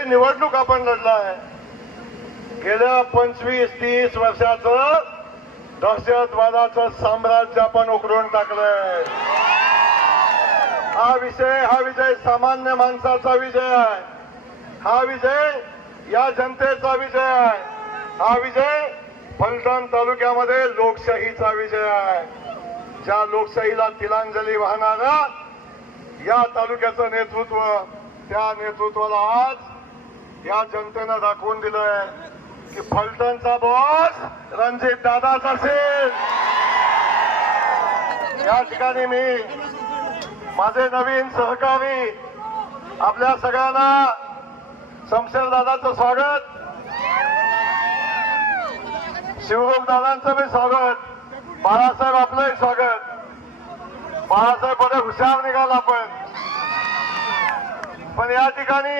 मोठी निवडणूक आपण लढलाय. गेल्या 25-30 वर्षाचं दहशतवादाचं साम्राज्य आपण उकरून टाकलंय. हा विजय सामान्य माणसाचा विजय आहे. हा विजय या जनतेचा विजय आहे. हा विजय फलटण तालुक्यामध्ये लोकशाहीचा विजय आहे. ज्या लोकशाहीला तिलांजली वाहणारा या तालुक्याचं नेतृत्व, त्या नेतृत्वाला आज या जनतेनं दाखवून दिलंय की फलटणचा बॉस रणजित दादाच असेल. या ठिकाणी मी माझे नवीन सहकारी आपल्या सगळ्यांना शमशेर दादाचं स्वागत, शिवरूप दादांचं मी स्वागत, बाळासाहेब आपलंही स्वागत. बाळासाहेब बरे हुशार निघाला पण या ठिकाणी